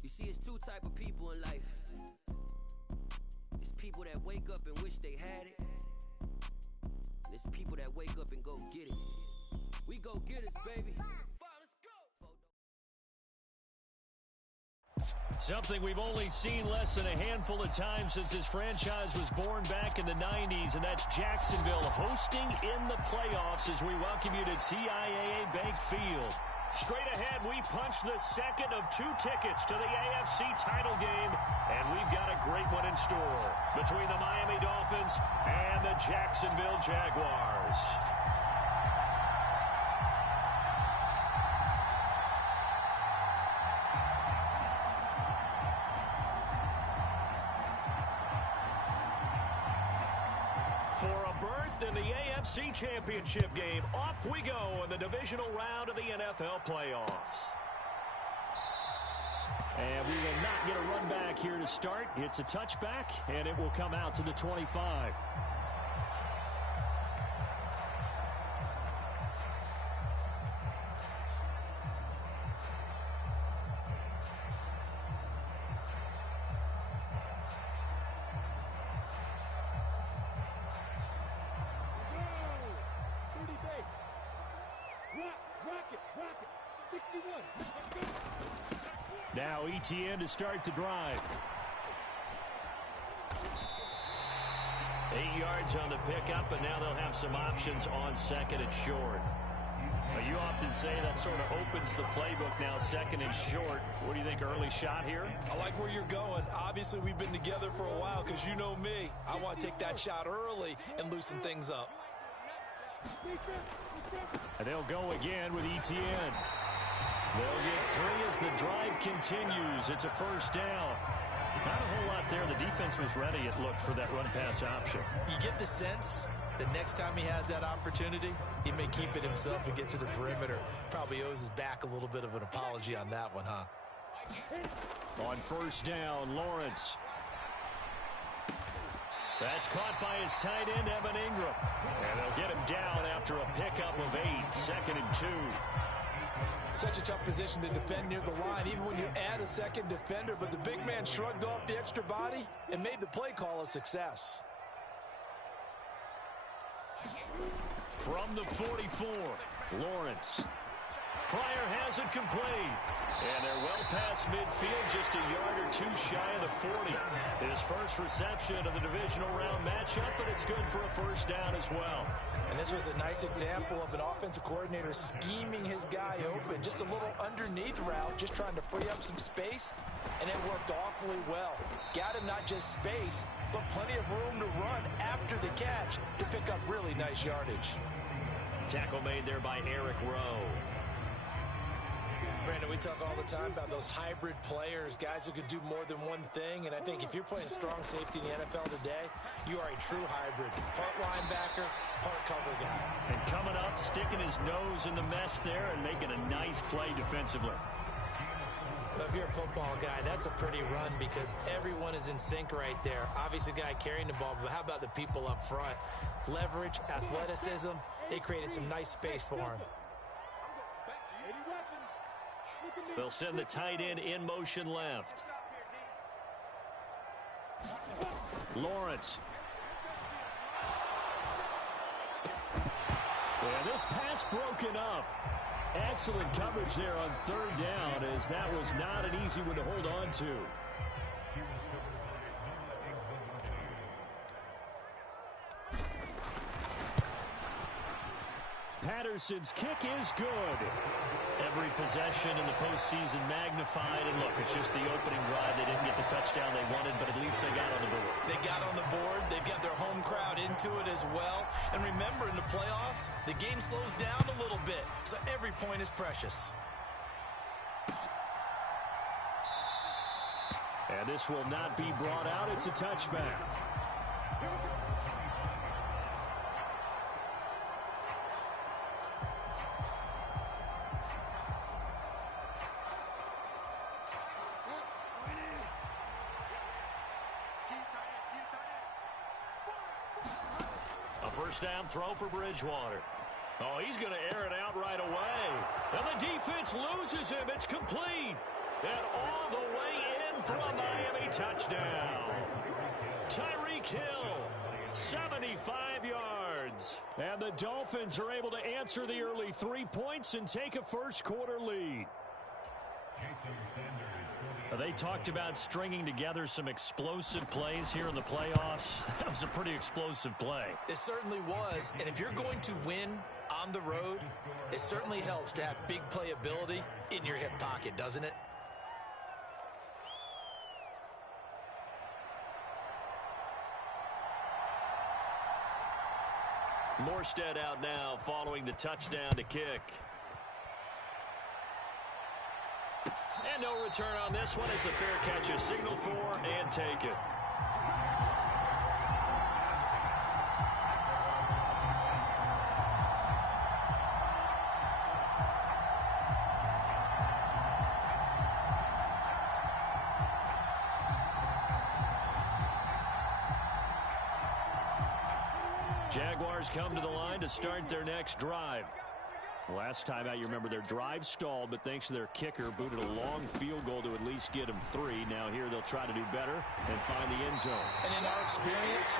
You see, it's two type of people in life. It's people that wake up and wish they had it. And it's people that wake up and go get it. We go get it, baby. Something we've only seen less than a handful of times since this franchise was born back in the 90s, and that's Jacksonville hosting in the playoffs as we welcome you to TIAA Bank Field. Straight ahead, we punch the second of two tickets to the AFC title game, and we've got a great one in store between the Miami Dolphins and the Jacksonville Jaguars. In the AFC Championship game, off we go in the divisional round of the NFL playoffs. And we will not get a run back here to start. It's a touchback, and it will come out to the 25. Now ETN to start the drive. 8 yards on the pickup, and now they'll have some options on second and short. Now, you often say that sort of opens the playbook now, second and short. What do you think, early shot here? I like where you're going. Obviously, we've been together for a while because you know me. I want to take that shot early and loosen things up. And they'll go again with ETN. They'll get three as the drive continues. It's a first down. Not a whole lot there. The defense was ready, it looked, for that run-pass option. You get the sense the next time he has that opportunity, he may keep it himself and get to the perimeter. Probably owes his back a little bit of an apology on that one, huh? On first down, Lawrence. That's caught by his tight end, Evan Ingram. And they'll get him down after a pickup of 8, 2nd and 2. Such a tough position to defend near the line, even when you add a second defender. But the big man shrugged off the extra body and made the play call a success. From the 44, Lawrence. Pryor has it complete. And they're well past midfield, just a yard or two shy of the 40. His first reception of the divisional round matchup, but it's good for a first down as well. And this was a nice example of an offensive coordinator scheming his guy open. Just a little underneath route, just trying to free up some space, and it worked awfully well. Got him not just space, but plenty of room to run after the catch to pick up really nice yardage. Tackle made there by Eric Rowe. Brandon, we talk all the time about those hybrid players, guys who can do more than one thing, and I think if you're playing strong safety in the NFL today, you are a true hybrid. Part linebacker, part cover guy. And coming up, sticking his nose in the mess there and making a nice play defensively. If you're a football guy, that's a pretty run because everyone is in sync right there. Obviously, the guy carrying the ball, but how about the people up front? Leverage, athleticism, they created some nice space for him. They'll send the tight end in motion left. Lawrence. And this pass broken up. Excellent coverage there on third down, as that was not an easy one to hold on to. Patterson's kick is good. Every possession in the postseason magnified. And look, it's just the opening drive. They didn't get the touchdown they wanted, but at least they got on the board. They got on the board. They've got their home crowd into it as well. And remember, in the playoffs, the game slows down a little bit. So every point is precious. And this will not be brought out. It's a touchback. First down throw for Bridgewater. Oh, he's going to air it out right away. And the defense loses him. It's complete. And all the way in for a Miami touchdown. Tyreek Hill, 75 yards. And the Dolphins are able to answer the early 3 points and take a first-quarter lead. They talked about stringing together some explosive plays here in the playoffs. That was a pretty explosive play. It certainly was. And if you're going to win on the road, it certainly helps to have big playability in your hip pocket, doesn't it? Morstead out now following the touchdown to kick. And no return on this one as the fair catch is signaled for and taken. Jaguars come to the line to start their next drive. Last time out, you remember their drive stalled, but thanks to their kicker, booted a long field goal to at least get them 3. Now here they'll try to do better and find the end zone. And in our experience,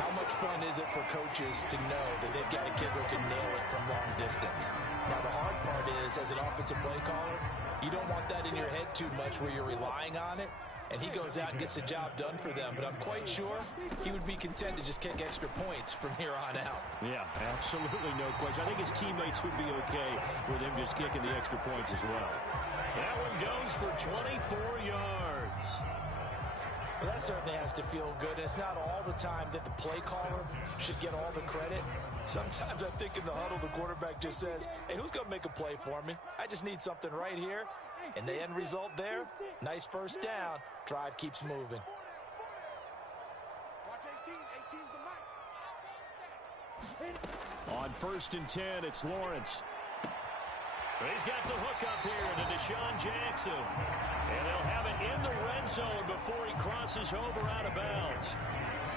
how much fun is it for coaches to know that they've got a kid who can nail it from long distance? Now, the hard part is, as an offensive play caller, you don't want that in your head too much where you're relying on it. And he goes out and gets the job done for them. But I'm quite sure he would be content to just kick extra points from here on out. Yeah, absolutely no question. I think his teammates would be okay with him just kicking the extra points as well. That one goes for 24 yards. Well, that certainly has to feel good. It's not all the time that the play caller should get all the credit. Sometimes I think in the huddle, the quarterback just says, hey, who's going to make a play for me? I just need something right here. And the end result there, nice first down. Drive keeps moving. On 1st and 10, it's Lawrence. He's got the hook up here to Deshaun Jackson. And they'll have it in the red zone before he crosses over out of bounds.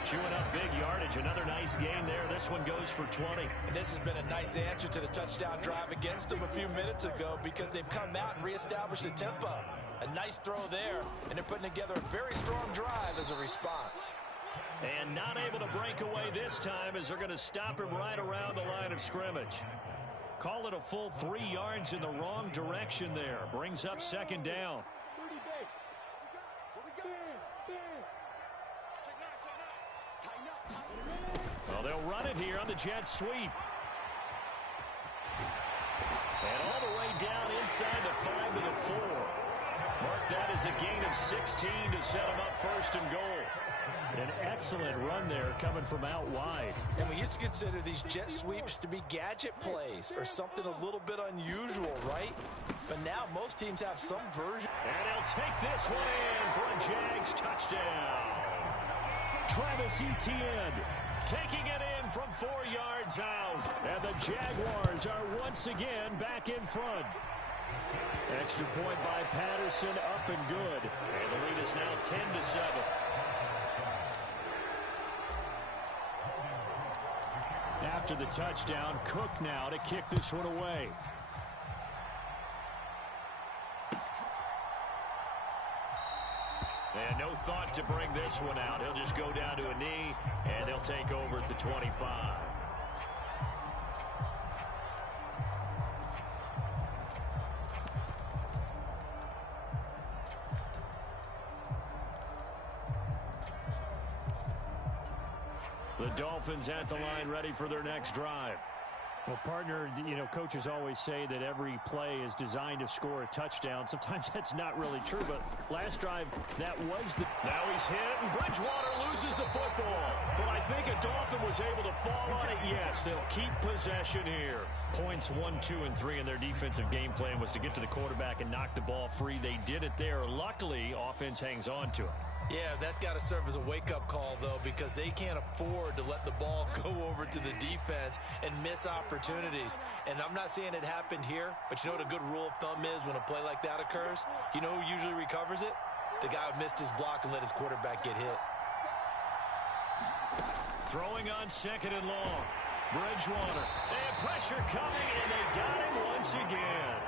Chewing up big yardage. Another nice gain there. This one goes for 20. And this has been a nice answer to the touchdown drive against them a few minutes ago because they've come out and reestablished the tempo. A nice throw there, and they're putting together a very strong drive as a response. And not able to break away this time as they're going to stop him right around the line of scrimmage. Call it a full 3 yards in the wrong direction there. Brings up 2nd down. Well, they'll run it here on the jet sweep. And all the way down inside the 5 to the 4. Mark that as a gain of 16 to set them up 1st and goal. An excellent run there coming from out wide. And we used to consider these jet sweeps to be gadget plays or something a little bit unusual, right? But now most teams have some version. And he'll take this one in for a Jags touchdown. Travis Etienne taking it in from 4 yards out. And the Jaguars are once again back in front. Extra point by Patterson, up and good. And the lead is now 10-7. After the touchdown, Cook now to kick this one away. And no thought to bring this one out. He'll just go down to a knee, and they'll take over at the 25. The Dolphins at the line ready for their next drive. Well, partner, you know, coaches always say that every play is designed to score a touchdown. Sometimes that's not really true, but last drive, that was the... Now he's hit, and Bridgewater loses the football. But I think a Dolphin was able to fall on it. Yes, they'll keep possession here. Points 1, 2, and 3 in their defensive game plan was to get to the quarterback and knock the ball free. They did it there. Luckily, offense hangs on to it. Yeah, that's got to serve as a wake-up call, though, because they can't afford to let the ball go over to the defense and miss opportunities. And I'm not saying it happened here, but you know what a good rule of thumb is when a play like that occurs? You know who usually recovers it? The guy who missed his block and let his quarterback get hit. Throwing on 2nd and long. Bridgewater. And pressure coming, and they got him once again.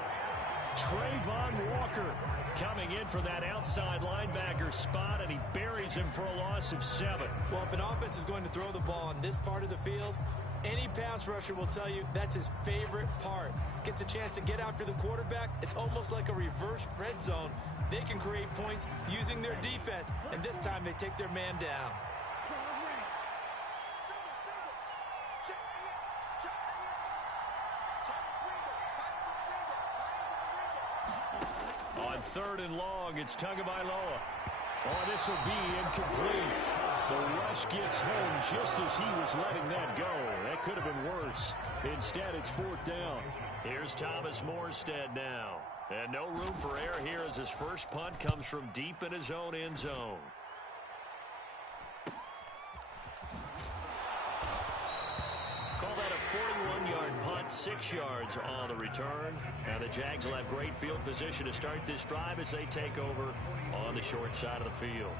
Trayvon Walker coming in for that outside linebacker spot, and he buries him for a loss of 7. Well, if an offense is going to throw the ball on this part of the field, any pass rusher will tell you that's his favorite part. Gets a chance to get after the quarterback. It's almost like a reverse red zone. They can create points using their defense, and this time they take their man down. On 3rd and long, it's Tagovailoa. Oh, this will be incomplete. The rush gets home just as he was letting that go. That could have been worse. Instead, it's 4th down. Here's Thomas Morstead now. And no room for error here as his first punt comes from deep in his own end zone. Call that a 41-yard punt, 6 yards on the return. Now the Jags will have great field position to start this drive as they take over on the short side of the field.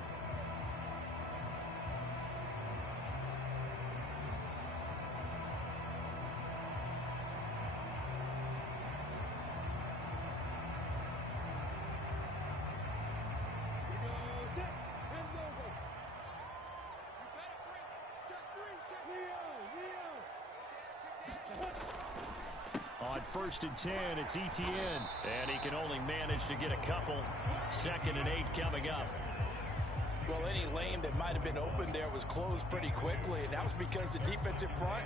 On 1st and 10, it's Etienne. And he can only manage to get a couple. 2nd and 8 coming up. Well, any lane that might have been open there was closed pretty quickly, and that was because the defensive front,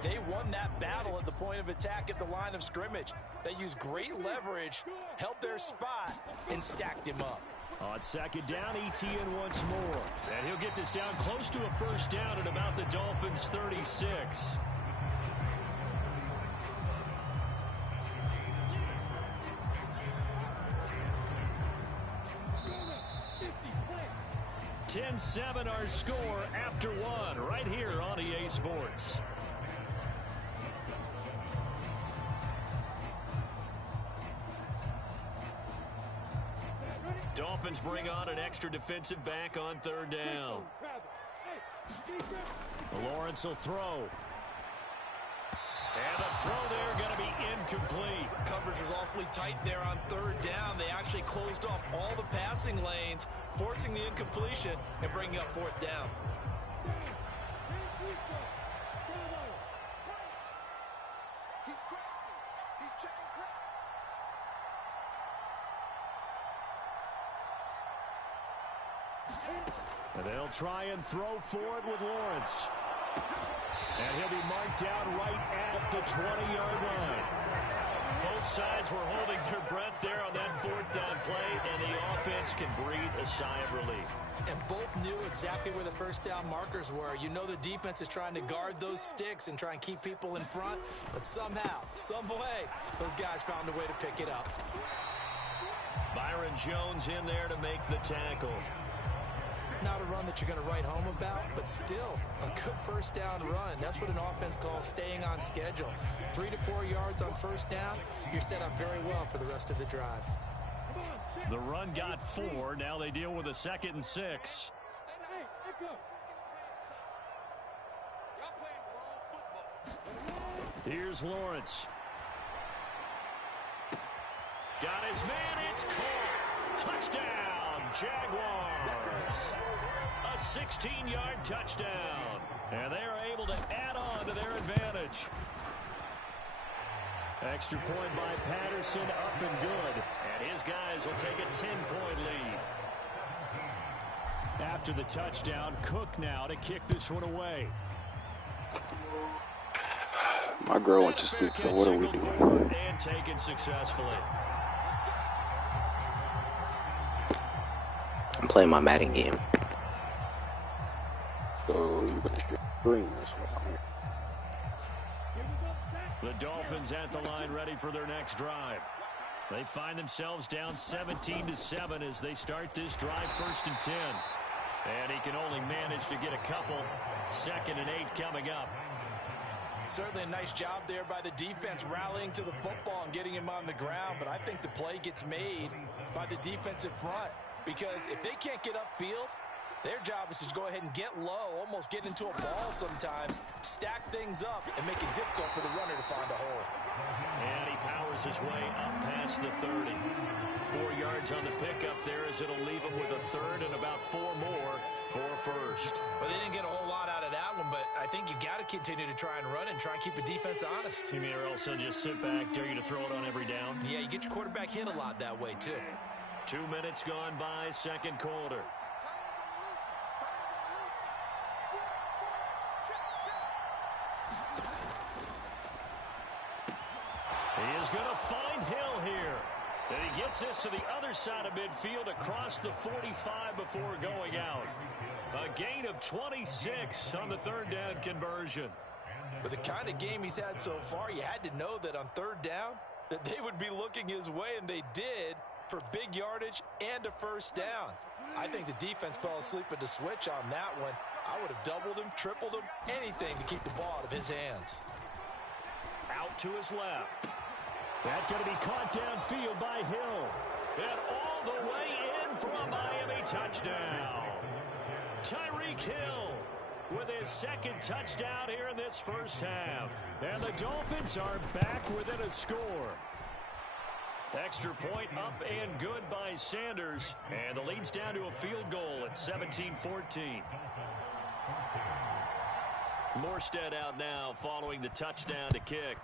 they won that battle at the point of attack at the line of scrimmage. They used great leverage, held their spot, and stacked him up. On 2nd down, Etienne once more. And he'll get this down close to a 1st down at about the Dolphins' 36. $10-7 our score after 1 right here on EA Sports. Dolphins bring on an extra defensive back on 3rd down. Lawrence will throw. And the throw there going to be incomplete. Coverage was awfully tight there on 3rd down. They actually closed off all the passing lanes, forcing the incompletion and bringing up 4th down. And they'll try and throw for it with Lawrence. And he'll be marked down right at the 20-yard line. Both sides were holding their breath there on that 4th down play, and the offense can breathe a sigh of relief. And both knew exactly where the 1st down markers were. You know the defense is trying to guard those sticks and try and keep people in front, but somehow, some way, those guys found a way to pick it up. Byron Jones in there to make the tackle. Not a run that you're going to write home about, but still a good 1st down run. That's what an offense calls staying on schedule. 3 to 4 yards on 1st down, you're set up very well for the rest of the drive. The run got 4. Now they deal with a 2nd and 6. Here's Lawrence. Got his man. It's caught. Touchdown, Jaguars. A 16-yard touchdown. And they are able to add on to their advantage. Extra point by Patterson, up and good. And his guys will take a 10-point lead. After the touchdown, Cook now to kick this one away. My girl went to sleep, so what are we doing? And taken successfully. I'm playing my Madden game. So you're gonna share screen this one. The Dolphins at the line ready for their next drive. They find themselves down 17-7 as they start this drive 1st and 10. And he can only manage to get a couple. 2nd and 8 coming up. Certainly a nice job there by the defense rallying to the football and getting him on the ground, but I think the play gets made by the defensive front because if they can't get upfield, their job is to go ahead and get low, almost get into a ball sometimes, stack things up, and make it difficult for the runner to find a hole. And he powers powers his way up past the 30. 4 yards on the pickup there as it'll leave him with a third and about 4 more for first. Well, they didn't get a whole lot out of that one, but I think you got to continue to try and run and try and keep the defense honest. You mean or else they'll just sit back, dare you to throw it on every down? Yeah, you get your quarterback hit a lot that way, too. 2 minutes gone by, second quarter. He is going to find Hill here. And he gets this to the other side of midfield across the 45 before going out. A gain of 26 on the third down conversion. With the kind of game he's had so far, you had to know that on third down that they would be looking his way, and they did, for big yardage and a first down. I think the defense fell asleep at the switch on that one. I would have doubled him, tripled him, anything to keep the ball out of his hands. Out to his left. That's going to be caught downfield by Hill. And all the way in for a Miami touchdown. Tyreek Hill with his second touchdown here in this first half. And the Dolphins are back within a score. Extra point up and good by Sanders. And the lead's down to a field goal at 17-14. Morstead out now following the touchdown to kick.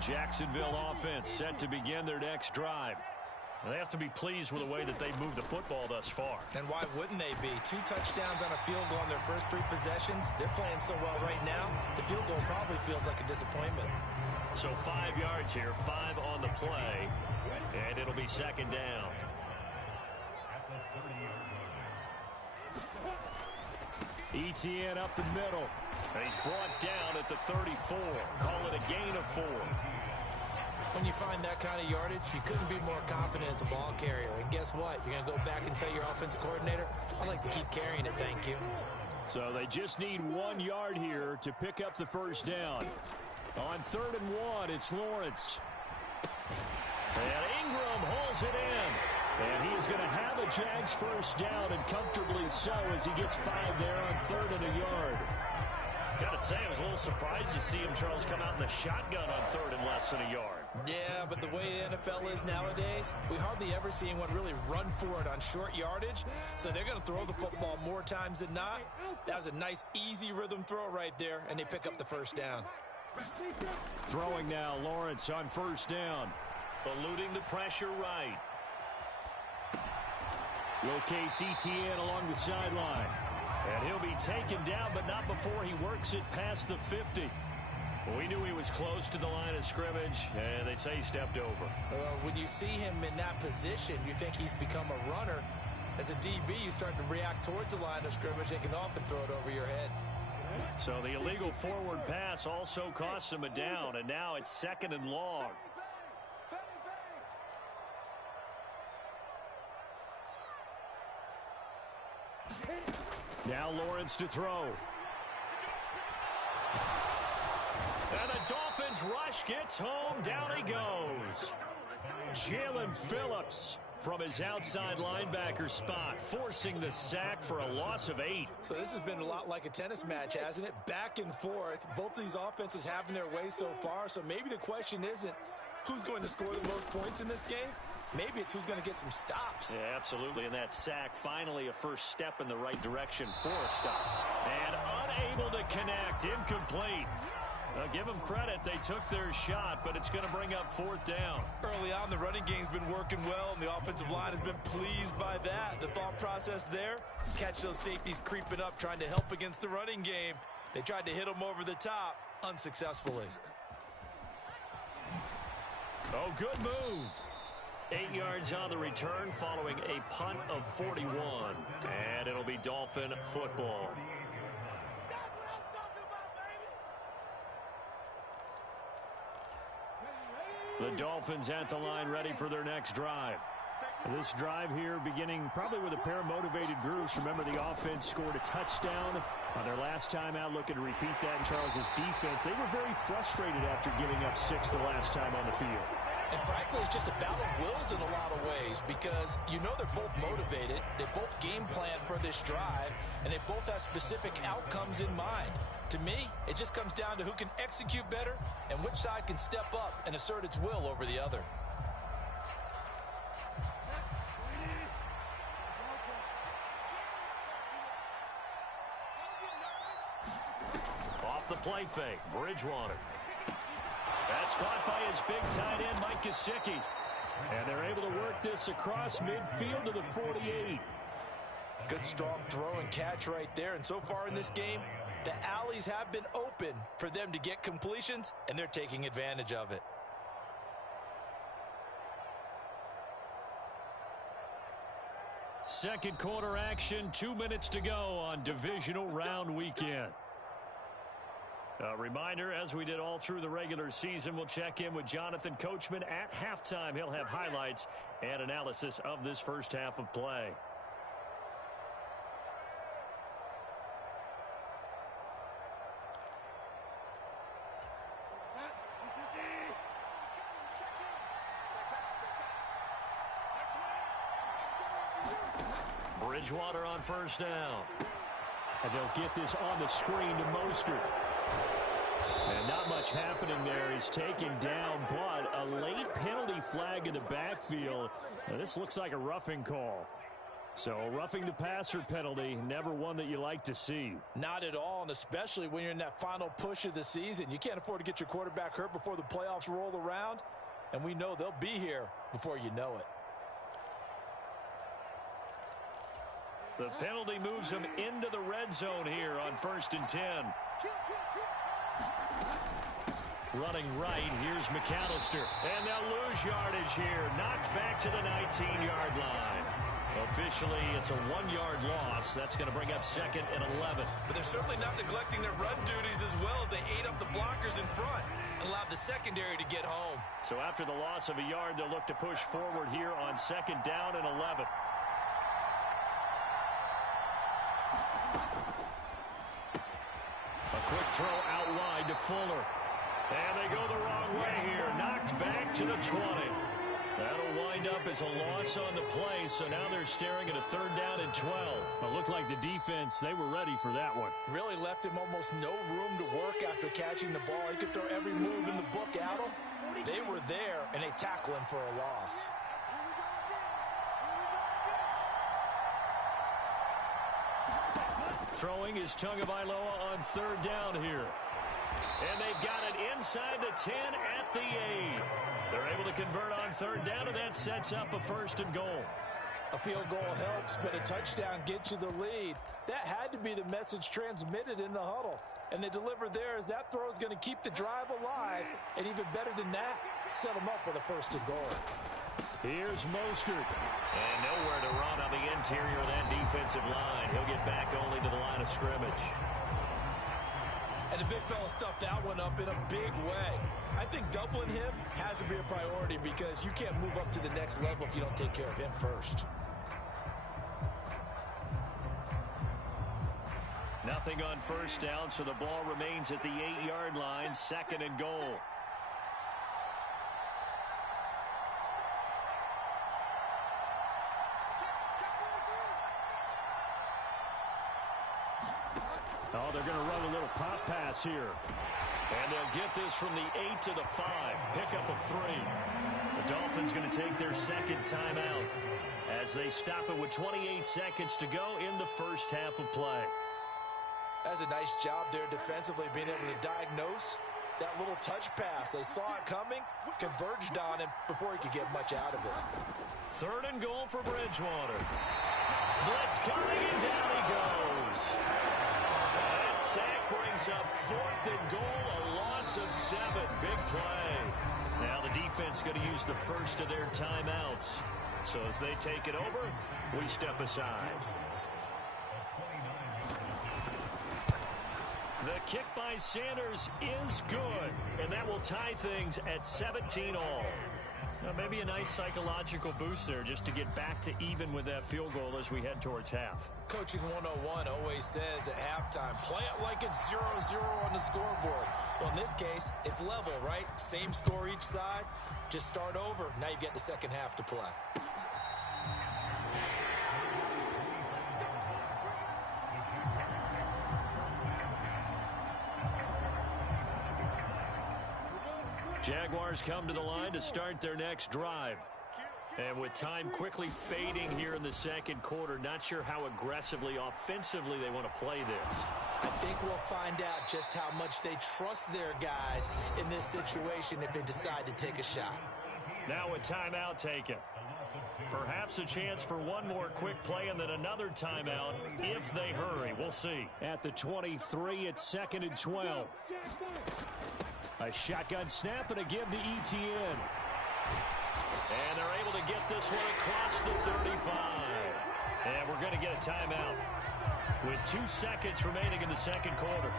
Jacksonville offense set to begin their next drive. They have to be pleased with the way that they've moved the football thus far. And why wouldn't they be? 2 touchdowns on a field goal on their first 3 possessions. They're playing so well right now, the field goal probably feels like a disappointment. So 5 yards here, 5 on the play, and it'll be second down. ETN up the middle. And he's brought down at the 34. Call it a gain of 4. When you find that kind of yardage, you couldn't be more confident as a ball carrier. And guess what? You're going to go back and tell your offensive coordinator, I'd like to keep carrying it, thank you. So they just need 1 yard here to pick up the first down. On 3rd and 1, it's Lawrence. And Ingram holds it in. And he is going to have a Jags first down, and comfortably so, as he gets 5 there on 3rd and a yard. Got to say, I was a little surprised to see him, Charles, come out in the shotgun on 3rd and less than a yard. Yeah, but the way the NFL is nowadays, we hardly ever see anyone really run for it on short yardage. So they're going to throw the football more times than not. That was a nice, easy rhythm throw right there, and they pick up the first down. Throwing now, Lawrence on first down. Eluding the pressure right. Locates ETN along the sideline. And he'll be taken down, but not before he works it past the 50. We knew he was close to the line of scrimmage, and they say he stepped over. When you see him in that position, you think he's become a runner. As a DB, you start to react towards the line of scrimmage. They can often throw it over your head. So the illegal forward pass also costs him a down, and now it's 2nd and long. Now Lawrence to throw. And the Dolphins rush gets home. Down he goes. Jalen Phillips from his outside linebacker spot, forcing the sack for a loss of 8. So this has been a lot like a tennis match, hasn't it? Back and forth. Both these offenses having their way so far. So maybe the question isn't who's going to score the most points in this game. Maybe it's who's going to get some stops. Yeah, absolutely. And that sack, finally a first step in the right direction for a stop. And unable to connect. Incomplete. Give them credit. They took their shot, but it's going to bring up 4th down. Early on, the running game's been working well, and the offensive line has been pleased by that. The thought process there, catch those safeties creeping up, trying to help against the running game. They tried to hit them over the top, unsuccessfully. Oh, good move. 8 yards on the return following a punt of 41. And it'll be Dolphin football. The Dolphins at the line ready for their next drive. This drive here beginning probably with a pair of motivated groups. Remember, the offense scored a touchdown on their last time out, looking to repeat that in Charles's defense. They were very frustrated after giving up 6 the last time on the field. And frankly, it's just a battle of wills in a lot of ways because you know they're both motivated. They both game plan for this drive, and they both have specific outcomes in mind. To me, it just comes down to who can execute better and which side can step up and assert its will over the other. Off the play fake, Bridgewater. That's caught by his big tight end, Mike Gesicki. And they're able to work this across midfield to the 48. Good strong throw and catch right there. And so far in this game, the alleys have been open for them to get completions, and they're taking advantage of it. Second quarter action, 2 minutes to go on divisional round weekend. A reminder, as we did all through the regular season, we'll check in with Jonathan Coachman at halftime. He'll have highlights and analysis of this first half of play. Bridgewater on first down. And they'll get this on the screen to Mostert. And not much happening there. He's taken down, but a late penalty flag in the backfield. Now, this looks like a roughing call. So roughing the passer penalty, never one that you like to see. Not at all, and especially when you're in that final push of the season. You can't afford to get your quarterback hurt before the playoffs roll around, and we know they'll be here before you know it. The penalty moves him into the red zone here on 1st and 10. Running right, here's McAllister. And they'll lose yardage here. Knocked back to the 19-yard line. Officially, it's a 1-yard loss. That's going to bring up 2nd and 11. But they're certainly not neglecting their run duties as well as they ate up the blockers in front and allowed the secondary to get home. So after the loss of a yard, they'll look to push forward here on 2nd down and 11. A quick throw out wide to Fuller. And they go the wrong way here. Knocked back to the 20. That'll wind up as a loss on the play, so now they're staring at a 3rd down and 12. It looked like the defense, they were ready for that one. Really left him almost no room to work after catching the ball. He could throw every move in the book at him. They were there, and they tackle him for a loss. Throwing is Tagovailoa on 3rd down here. And they've got it inside the 10 at the 8. They're able to convert on 3rd down, and that sets up a 1st and goal. A field goal helps, but a touchdown gets you the lead. That had to be the message transmitted in the huddle. And they delivered there as that throw is going to keep the drive alive. And even better than that, set them up with a 1st and goal. Here's Mostert. And nowhere to run on the interior of that defensive line. He'll get back only to the line of scrimmage. And the big fella stuffed that one up in a big way. I think doubling him has to be a priority because you can't move up to the next level if you don't take care of him first. Nothing on 1st down, so the ball remains at the 8-yard line, 2nd and goal. Oh, they're going to run a little pop pass here. And they'll get this from the 8 to the 5. Pick up a 3. The Dolphins going to take their 2nd timeout as they stop it with 28 seconds to go in the first half of play. That's a nice job there defensively, being able to diagnose that little touch pass. They saw it coming, converged on him before he could get much out of it. 3rd and goal for Bridgewater. Blitz coming, and down he goes. That sack brings up 4th and goal, a loss of 7. Big play. Now the defense going to use the first of their timeouts. So as they take it over, we step aside. The kick by Sanders is good, and that will tie things at 17 all. Maybe a nice psychological boost there just to get back to even with that field goal as we head towards half. Coaching 101 always says at halftime, play it like it's 0-0 on the scoreboard. Well, in this case, it's level, right? Same score each side. Just start over. Now you get the second half to play. Jaguars come to the line to start their next drive. And with time quickly fading here in the second quarter, not sure how aggressively, offensively they want to play this. I think we'll find out just how much they trust their guys in this situation if they decide to take a shot. Now a timeout taken. Perhaps a chance for one more quick play and then another timeout if they hurry. We'll see. At the 23, it's 2nd and 12. A shotgun snap and a give to Etienne. And they're able to get this one across the 35. And we're going to get a timeout with 2 seconds remaining in the second quarter.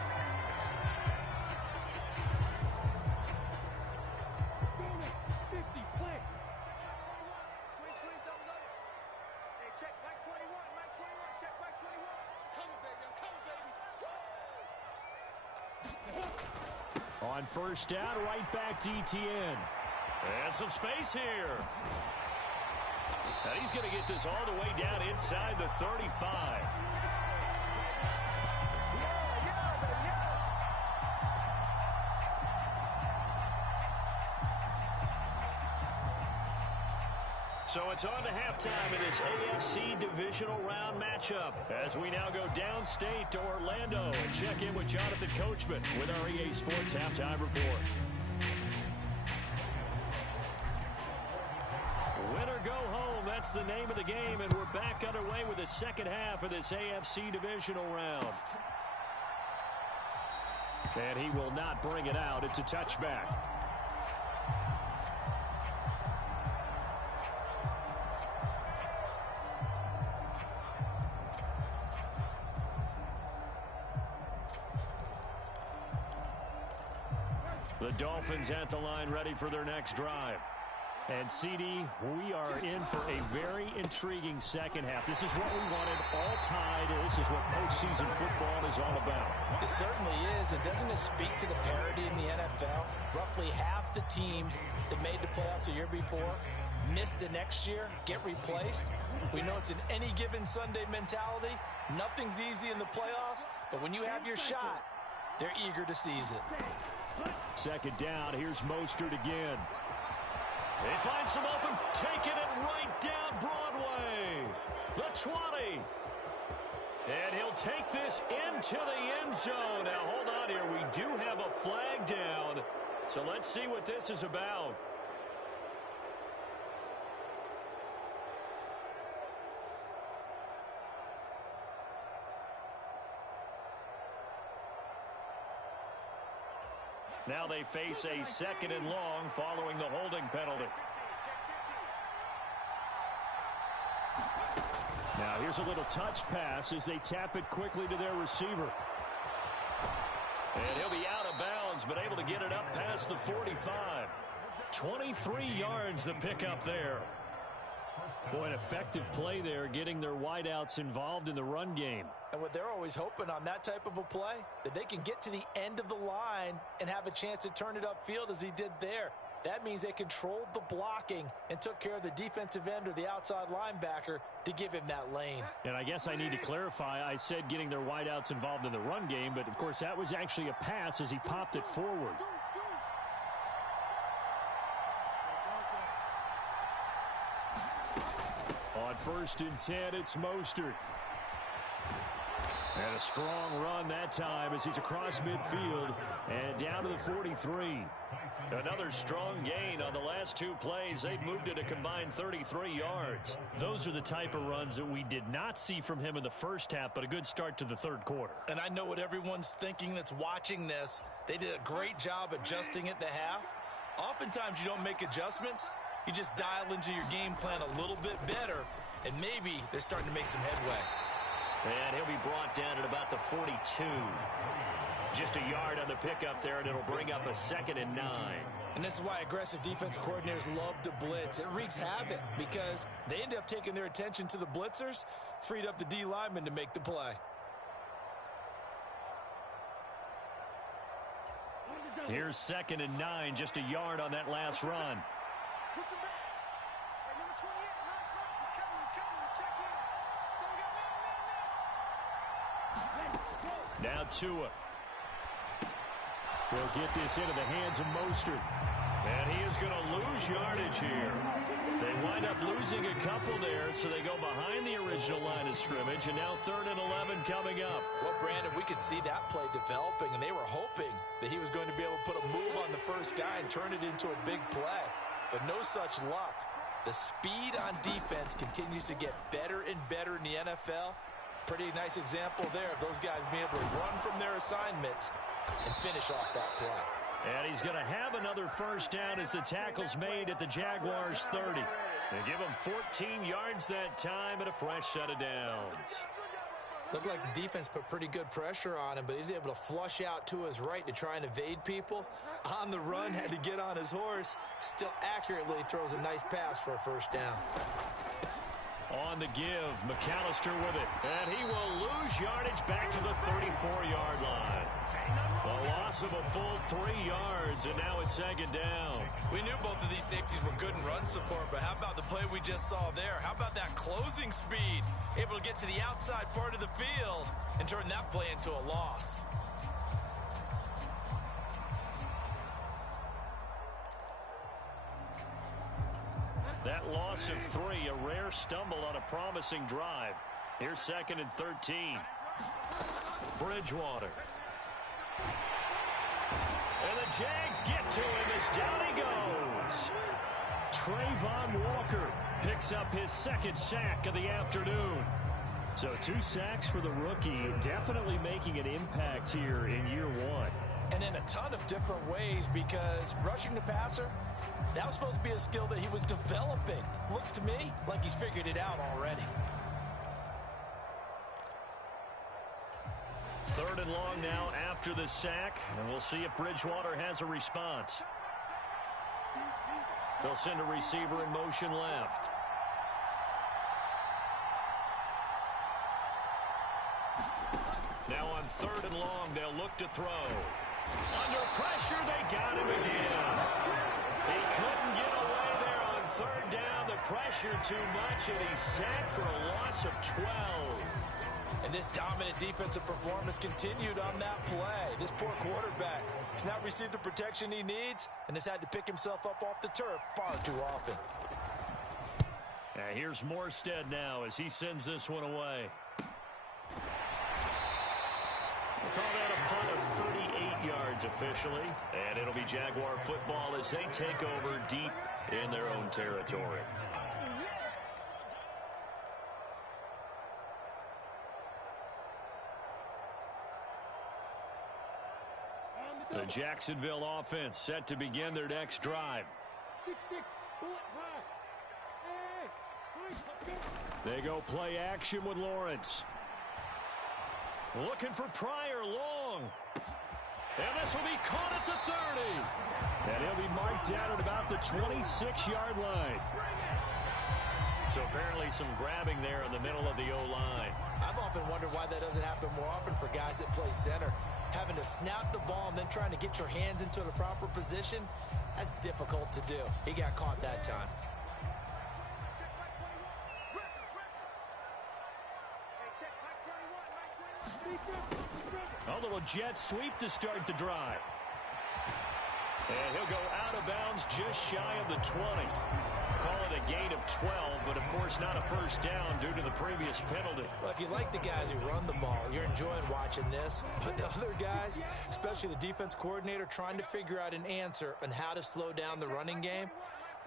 On first down, right back to Etienne. And some space here. And he's going to get this all the way down inside the 35. So it's on to halftime in this AFC divisional round matchup as we now go downstate to Orlando and check in with Jonathan Coachman with our EA Sports Halftime Report. Win or go home, that's the name of the game, and we're back underway with the second half of this AFC divisional round. And he will not bring it out. It's a touchback. The Dolphins at the line ready for their next drive. And, CD, we are in for a very intriguing second half. This is what we wanted, all tied. This is what postseason football is all about. It certainly is. And doesn't it speak to the parity in the NFL? Roughly half the teams that made the playoffs the year before miss the next year, get replaced. We know it's an any given Sunday mentality. Nothing's easy in the playoffs, but when you have your shot, they're eager to seize it. Second down, here's Mostert again. They find some open, taking it right down Broadway. The 20. And he'll take this into the end zone. Now, hold on here. We do have a flag down. So let's see what this is about. Now they face a 2nd and long following the holding penalty. Now here's a little touch pass as they tap it quickly to their receiver. And he'll be out of bounds, but able to get it up past the 45. 23 yards the pickup there. Boy, an effective play there, getting their wideouts involved in the run game. And what they're always hoping on that type of a play, that they can get to the end of the line and have a chance to turn it upfield as he did there. That means they controlled the blocking and took care of the defensive end or the outside linebacker to give him that lane. And I guess I need to clarify, I said getting their wideouts involved in the run game, but of course that was actually a pass as he popped it forward. On 1st and 10, it's Mostert. And a strong run that time as he's across midfield and down to the 43. Another strong gain on the last 2 plays. They've moved it a combined 33 yards. Those are the type of runs that we did not see from him in the first half, but a good start to the third quarter. And I know what everyone's thinking that's watching this. They did a great job adjusting at the half. Oftentimes you don't make adjustments. You just dial into your game plan a little bit better, and maybe they're starting to make some headway. And he'll be brought down at about the 42. Just a yard on the pickup there, and it'll bring up a 2nd and 9. And this is why aggressive defense coordinators love to blitz. It wreaks havoc because they end up taking their attention to the blitzers, freed up the D lineman to make the play. Here's 2nd and 9, just a yard on that last run. Now Tua. He'll get this into the hands of Mostert. And he is going to lose yardage here. They wind up losing a couple there, so they go behind the original line of scrimmage, and now 3rd and 11 coming up. Well, Brandon, we could see that play developing, and they were hoping that he was going to be able to put a move on the first guy and turn it into a big play. But no such luck. The speed on defense continues to get better and better in the NFL. Pretty nice example there of those guys being able to run from their assignments and finish off that play. And he's going to have another first down as the tackle's made at the Jaguars' 30. They give him 14 yards that time and a fresh set of downs. Looked like the defense put pretty good pressure on him, but he's able to flush out to his right to try and evade people. On the run, had to get on his horse. Still accurately throws a nice pass for a first down. On the give, McAllister with it. And he will lose yardage back to the 34-yard line. A loss of a full 3 yards, and now it's 2nd down. We knew both of these safeties were good in run support, but how about the play we just saw there? How about that closing speed? Able to get to the outside part of the field and turn that play into a loss. That loss of 3, a rare stumble on a promising drive. Here's 2nd and 13. Bridgewater. And the Jags get to him as down he goes. Trayvon Walker picks up his 2nd sack of the afternoon. So 2 sacks for the rookie, definitely making an impact here in year 1. And in a ton of different ways, because rushing the passer, that was supposed to be a skill that he was developing. Looks to me like he's figured it out already. 3rd and long now after the sack, and we'll see if Bridgewater has a response. They'll send a receiver in motion left. Now on 3rd and long, they'll look to throw. Under pressure, they got him again. He couldn't get away there on 3rd down. The pressure too much, and he's sacked for a loss of 12. And this dominant defensive performance continued on that play. This poor quarterback has not received the protection he needs and has had to pick himself up off the turf far too often. Here's Morstead now as he sends this one away. We'll call that a punt of 38 yards officially. And it'll be Jaguar football as they take over deep in their own territory. The Jacksonville offense set to begin their next drive. They go play action with Lawrence. Looking for Pryor long. And this will be caught at the 30. And he'll be marked out at about the 26-yard line. So apparently some grabbing there in the middle of the O-line. I've often wondered why that doesn't happen more often for guys that play center. Having to snap the ball and then trying to get your hands into the proper position, that's difficult to do. He got caught that time. A little jet sweep to start the drive. And he'll go out of bounds just shy of the 20. Call it a gain of 12, but of course not a first down due to the previous penalty. Well, if you like the guys who run the ball, you're enjoying watching this. But the other guys, especially the defense coordinator, trying to figure out an answer on how to slow down the running game,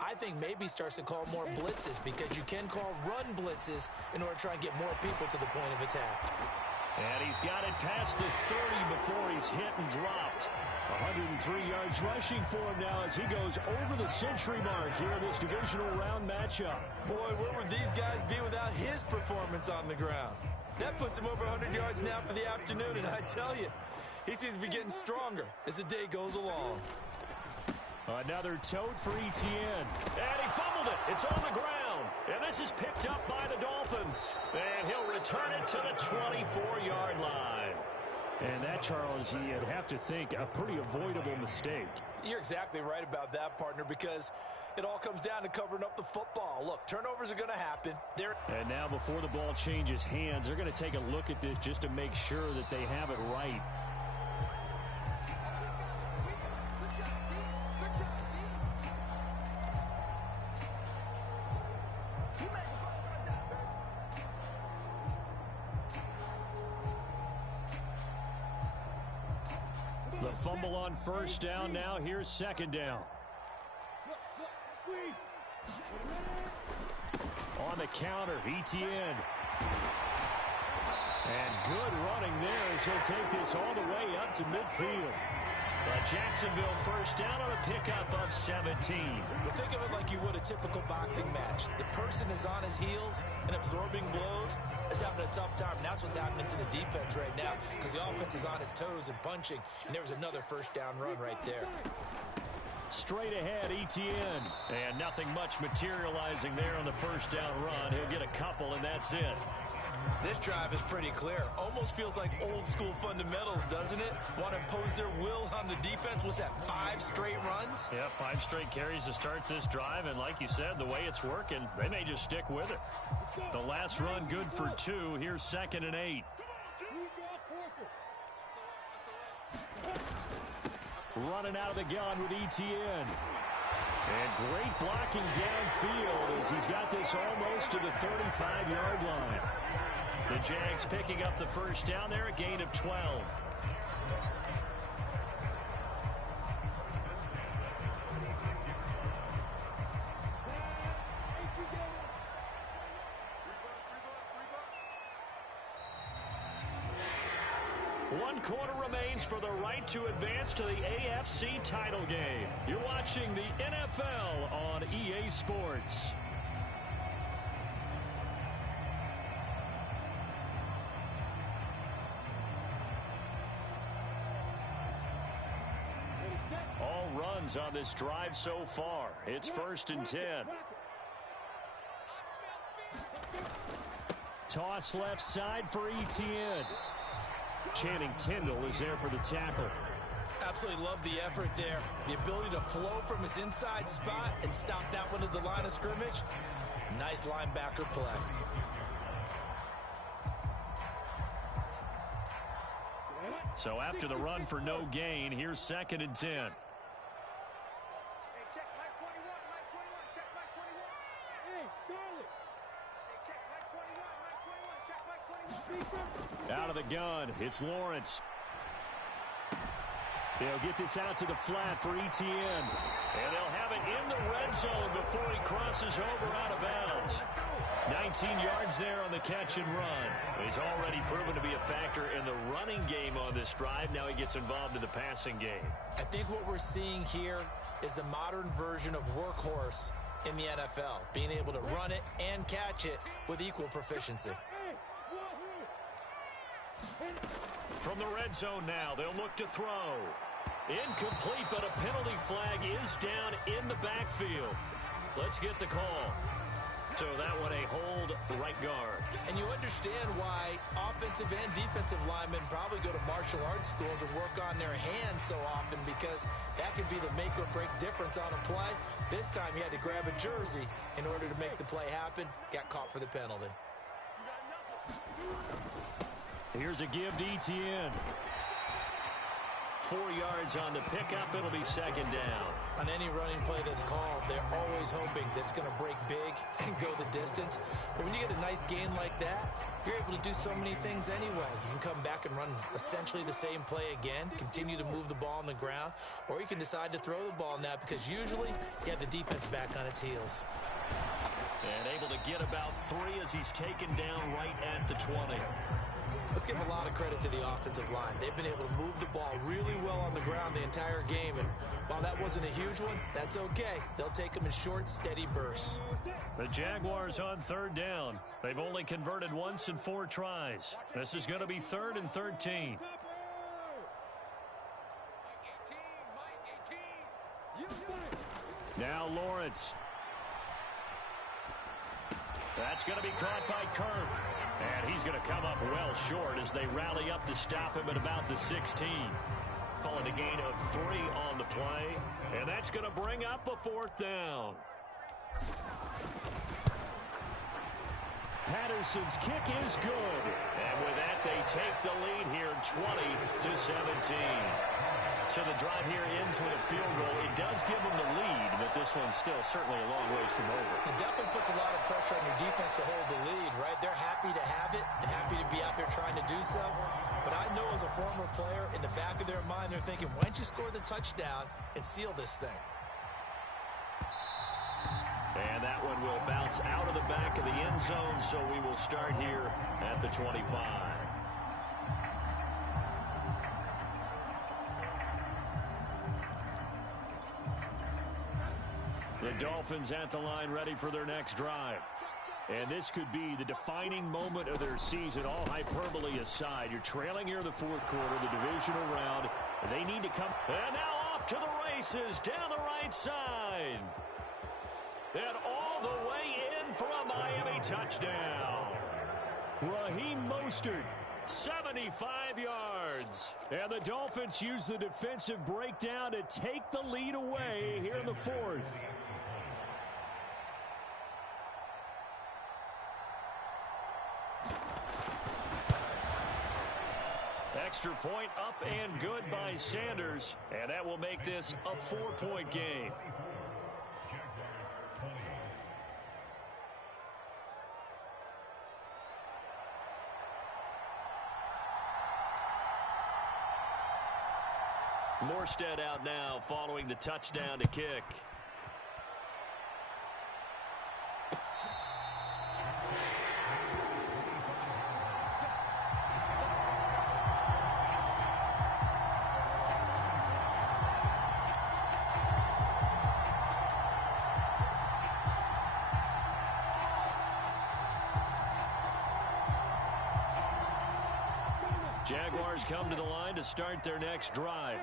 I think maybe starts to call more blitzes, because you can call run blitzes in order to try and get more people to the point of attack. And he's got it past the 30 before he's hit and dropped. 103 yards rushing for him now as he goes over the century mark here in this divisional round matchup. Boy, where would these guys be without his performance on the ground? That puts him over 100 yards now for the afternoon, and I tell you, He seems to be getting stronger as the day goes along. Another tote for Etienne. And he fumbled it. It's on the ground. And this is picked up by the Dolphins. And he'll return it to the 24-yard line. And that, Charles, you'd have to think a pretty avoidable mistake. You're exactly right about that, partner, because it all comes down to covering up the football. Look, turnovers are going to happen. And now before the ball changes hands, they're going to take a look at this just to make sure that they have it right. The fumble on first down. Now here's second down. On the counter, Etienne. And good running there as he'll take this all the way up to midfield. Jacksonville first down on a pickup of 17. Well, think of it like you would a typical boxing match. The person is on his heels and absorbing blows is having a tough time. And that's what's happening to the defense right now because the offense is on his toes and punching. And there was another first down run right there. Straight ahead, Etienne. And nothing much materializing there on the first down run. He'll get a couple, and that's it. This drive is pretty clear. Almost feels like old school fundamentals, doesn't it? Want to impose their will on the defense. What's that, 5 straight runs? Yeah, 5 straight carries to start this drive. And like you said, the way it's working, they may just stick with it. The last run good for 2. Here's 2nd and 8. Running out of the gun with Etienne. And great blocking downfield as he's got this almost to the 35-yard line. The Jags picking up the first down there, a gain of 12. One quarter remains for the right to advance to the AFC title game. You're watching the NFL on EA Sports. All runs on this drive so far. It's 1st and 10. Toss left side for Etienne. Channing Tindall is there for the tackle. Absolutely love the effort there. The ability to flow from his inside spot and stop that one at the line of scrimmage. Nice linebacker play. So after the run for no gain, here's 2nd and 10. Out of the gun, it's Lawrence. They'll get this out to the flat for Etienne. And they'll have it in the red zone before he crosses over out of bounds. 19 yards there on the catch and run. He's already proven to be a factor in the running game on this drive. Now he gets involved in the passing game. I think what we're seeing here is the modern version of workhorse in the NFL. Being able to run it and catch it with equal proficiency. From the red zone now, they'll look to throw. Incomplete, but a penalty flag is down in the backfield. Let's get the call. So that one a hold right guard. And you understand why offensive and defensive linemen probably go to martial arts schools and work on their hands so often, because that can be the make or break difference on a play. This time he had to grab a jersey in order to make the play happen. Got caught for the penalty. Here's a give to Etienne. 4 yards on the pickup. It'll be 2nd down. On any running play that's called, they're always hoping that's going to break big and go the distance. But when you get a nice gain like that, you're able to do so many things anyway. You can come back and run essentially the same play again, continue to move the ball on the ground, or you can decide to throw the ball now, because usually you have the defense back on its heels. And able to get about 3 as he's taken down right at the 20. Let's give a lot of credit to the offensive line. They've been able to move the ball really well on the ground the entire game. And while that wasn't a huge one, that's okay. They'll take them in short, steady bursts. The Jaguars on 3rd down. They've only converted once in 4 tries. This is going to be 3rd and 13. Now Lawrence. That's going to be caught by Kirk. And he's going to come up well short as they rally up to stop him at about the 16. Calling a gain of 3 on the play. And that's going to bring up a 4th down. Patterson's kick is good. And with that, they take the lead here 20-17. So the drive here ends with a field goal. It does give them the lead, but this one's still certainly a long ways from over. It definitely puts a lot of pressure on your defense to hold the lead, right? They're happy to have it and happy to be out there trying to do so. But I know as a former player, in the back of their mind, they're thinking, why don't you score the touchdown and seal this thing? And that one will bounce out of the back of the end zone, so we will start here at the 25. The Dolphins at the line ready for their next drive. And this could be the defining moment of their season, all hyperbole aside. You're trailing here in the 4th quarter, the divisional round. They need to come. And now off to the races down the right side. And all the way in for a Miami touchdown. Raheem Mostert, 75 yards. And the Dolphins use the defensive breakdown to take the lead away here in the 4th. Extra point up and good by Sanders. And that will make this a 4-point game. Morstead out now following the touchdown to kick. Jaguars come to the line to start their next drive.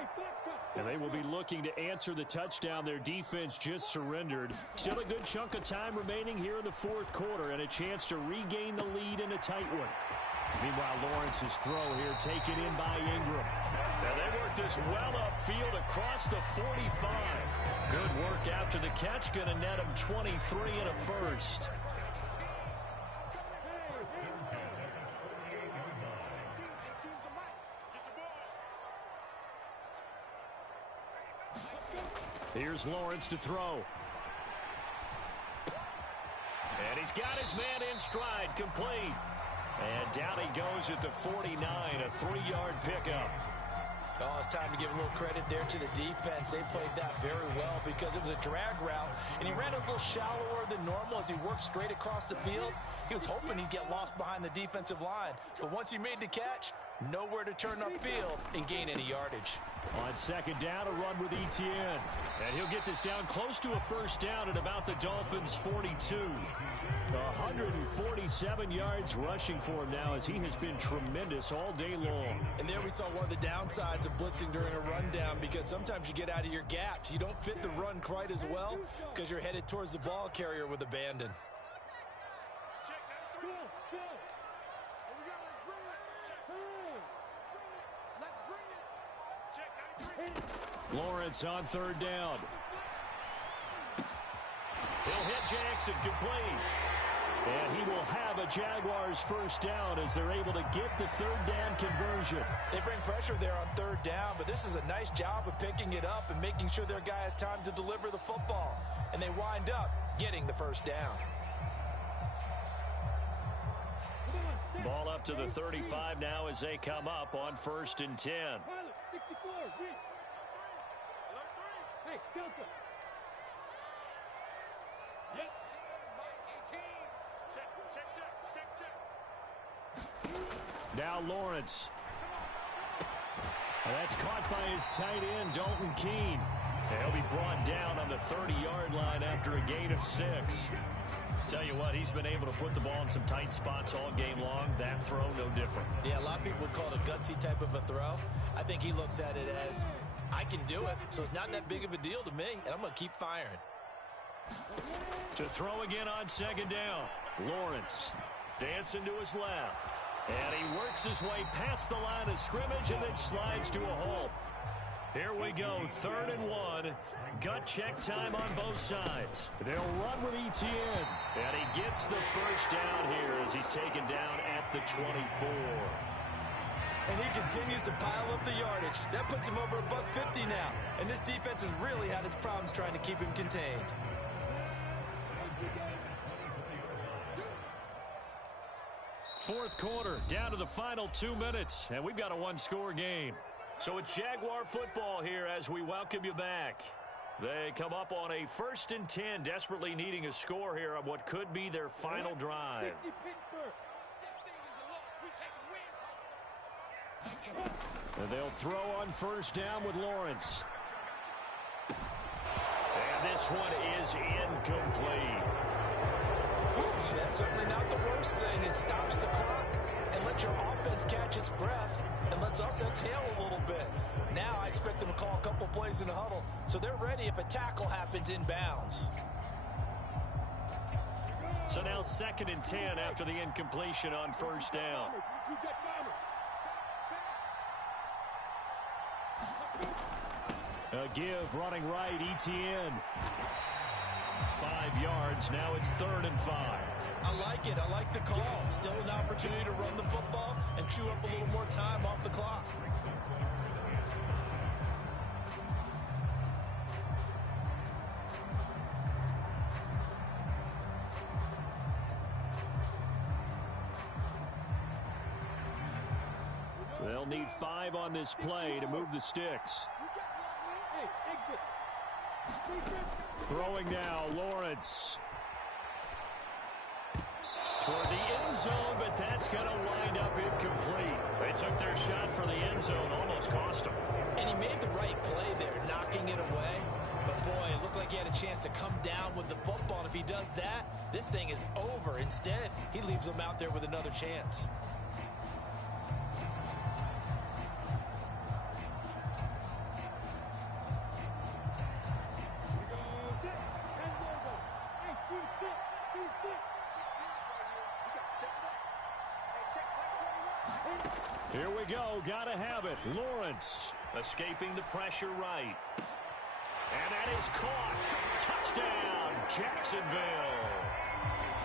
And they will be looking to answer the touchdown their defense just surrendered. Still a good chunk of time remaining here in the 4th quarter and a chance to regain the lead in a tight one. Meanwhile, Lawrence's throw here taken in by Ingram. Now they work this well upfield across the 45. Good work after the catch. Going to net him 23 and a first. Here's Lawrence to throw. And he's got his man in stride, complete. And down he goes at the 49, a 3-yard pickup. Oh, it's time to give a little credit there to the defense. They played that very well because it was a drag route, and he ran a little shallower than normal as he worked straight across the field. He was hoping he'd get lost behind the defensive line, but once he made the catch, nowhere to turn upfield and gain any yardage. On second down, a run with Etienne. And he'll get this down close to a first down at about the Dolphins' 42. 147 yards rushing for him now as he has been tremendous all day long. And there we saw one of the downsides of blitzing during a rundown because sometimes you get out of your gaps. You don't fit the run quite as well because you're headed towards the ball carrier with abandon. Lawrence on third down. He'll hit Jackson complete. And he will have a Jaguars first down as they're able to get the third down conversion. They bring pressure there on third down, but this is a nice job of picking it up and making sure their guy has time to deliver the football. And they wind up getting the first down. Ball up to the 35 now as they come up on 1st and 10. Now Lawrence. And that's caught by his tight end, Dalton Keene. And he'll be brought down on the 30-yard line after a gain of 6. Tell you what, he's been able to put the ball in some tight spots all game long. That throw, no different. Yeah, a lot of people would call it a gutsy type of a throw. I think he looks at it as, I can do it, so it's not that big of a deal to me, and I'm going to keep firing. To throw again on second down. Lawrence dancing to his left. And he works his way past the line of scrimmage and then slides to a halt. Here we go, 3rd and 1. Gut check time on both sides. They'll run with Etienne. And he gets the first down here as he's taken down at the 24. And he continues to pile up the yardage. That puts him over $150 now. And this defense has really had its problems trying to keep him contained. Fourth quarter, down to the final 2 minutes, and we've got a one-score game. So it's Jaguar football here as we welcome you back. They come up on a 1st and 10, desperately needing a score here on what could be their final drive. And they'll throw on 1st down with Lawrence. And this one is incomplete. That's certainly not the worst thing. It stops the clock and lets your offense catch its breath and lets us exhale a little bit. Now I expect them to call a couple plays in the huddle so they're ready if a tackle happens inbounds. So now 2nd and 10 after the incompletion on 1st down. A give running right, Etienne. 5 yards, now it's 3rd and 5. I like it. I like the call. Still an opportunity to run the football and chew up a little more time off the clock. They'll need 5 on this play to move the sticks. Throwing now, Lawrence. Toward the end zone, but that's going to wind up incomplete. They took their shot for the end zone, almost cost them. And he made the right play there, knocking it away. But, boy, it looked like he had a chance to come down with the football. And if he does that, this thing is over. Instead, he leaves him out there with another chance. Here we go. Gotta have it. Lawrence escaping the pressure right. And that is caught. Touchdown, Jacksonville.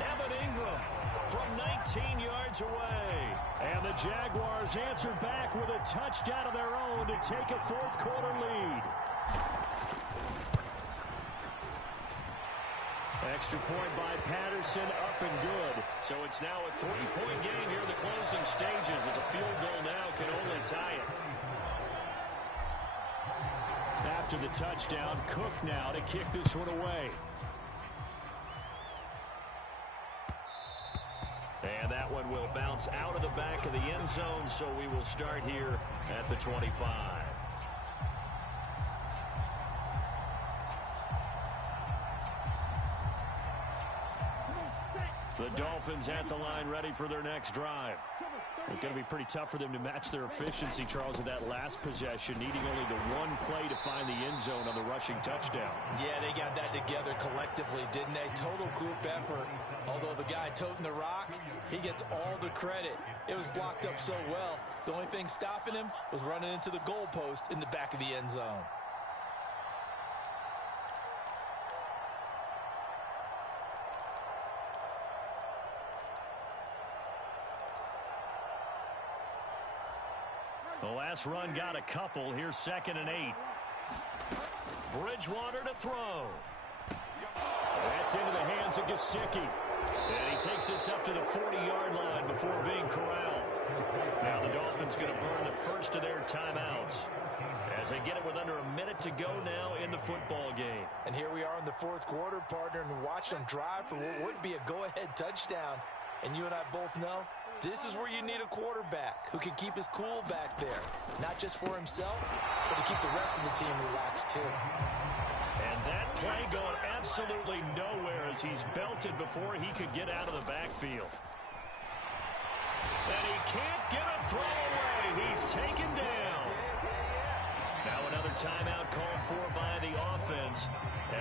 Evan Ingram from 19 yards away. And the Jaguars answer back with a touchdown of their own to take a fourth quarter lead. Extra point by Patterson, up and good. So it's now a 3-point game here in the closing stages as a field goal now can only tie it. After the touchdown, Cook now to kick this one away. And that one will bounce out of the back of the end zone, so we will start here at the 25. The Dolphins at the line ready for their next drive. It's going to be pretty tough for them to match their efficiency, Charles, with that last possession, needing only the one play to find the end zone on the rushing touchdown. Yeah, they got that together collectively, didn't they? Total group effort. Although the guy toting the rock, he gets all the credit. It was blocked up so well. The only thing stopping him was running into the goalpost in the back of the end zone. The last run got a couple. Here's 2nd and 8. Bridgewater to throw. That's into the hands of Gesicki. And he takes this up to the 40-yard line before being corralled. Now the Dolphins going to burn the first of their timeouts as they get it with under a minute to go now in the football game. And here we are in the fourth quarter, partner, and watch them drive for what would be a go-ahead touchdown. And you and I both know this is where you need a quarterback who can keep his cool back there. Not just for himself, but to keep the rest of the team relaxed too. And that play going absolutely nowhere as he's belted before he could get out of the backfield. And he can't get a throw away. He's taken down. Now another timeout called for by the offense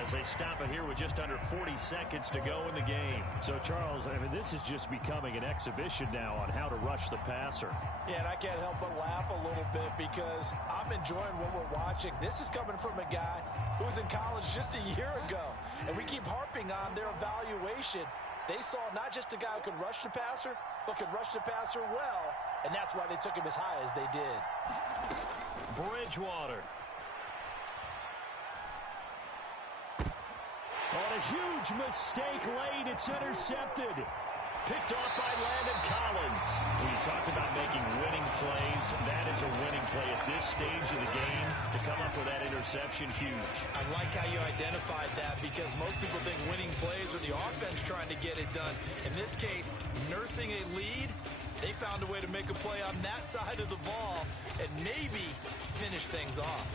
as they stop it here with just under 40 seconds to go in the game. So, Charles, I mean, this is just becoming an exhibition now on how to rush the passer. Yeah, and I can't help but laugh a little bit because I'm enjoying what we're watching. This is coming from a guy who was in college just a year ago, and we keep harping on their evaluation. They saw not just a guy who could rush the passer, but could rush the passer well, and that's why they took him as high as they did. Bridgewater. On a huge mistake late, it's intercepted. Picked off by Landon Collins. When you talk about making winning plays, that is a winning play at this stage of the game. To come up with that interception, huge. I like how you identified that because most people think winning plays are the offense trying to get it done. In this case, nursing a lead, they found a way to make a play on that side of the ball and maybe finish things off.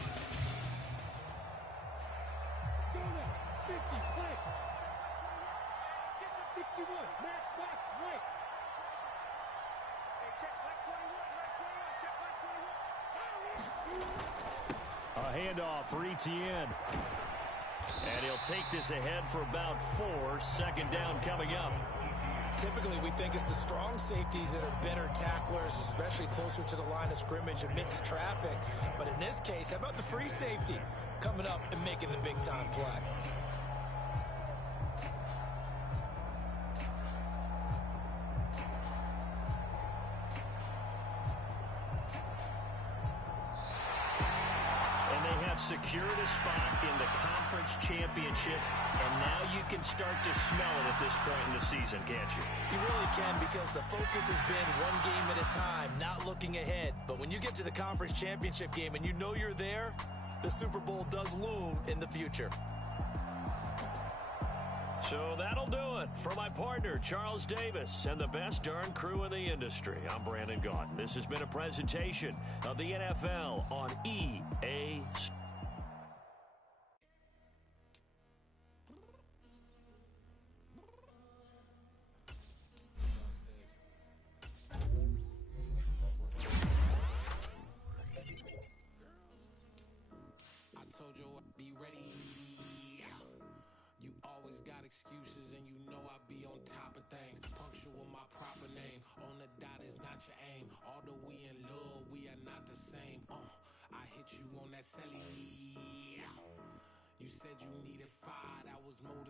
A handoff for Etienne. And he'll take this ahead for about 4. Second down coming up. Typically, we think it's the strong safeties that are better tacklers, especially closer to the line of scrimmage amidst traffic. But in this case, how about the free safety coming up and making the big-time play? Secured a spot in the conference championship, and now you can start to smell it at this point in the season, can't you? You really can, because the focus has been one game at a time, not looking ahead. But when you get to the conference championship game and you know you're there, the Super Bowl does loom in the future. So that'll do it for my partner, Charles Davis, and the best darn crew in the industry. I'm Brandon Gaudin. This has been a presentation of the NFL on EA Sports. Excuses and you know I be on top of things. Punctual my proper name. On the dot is not your aim. Although we in love, we are not the same. I hit you on that celly. You said you needed 5. That was more than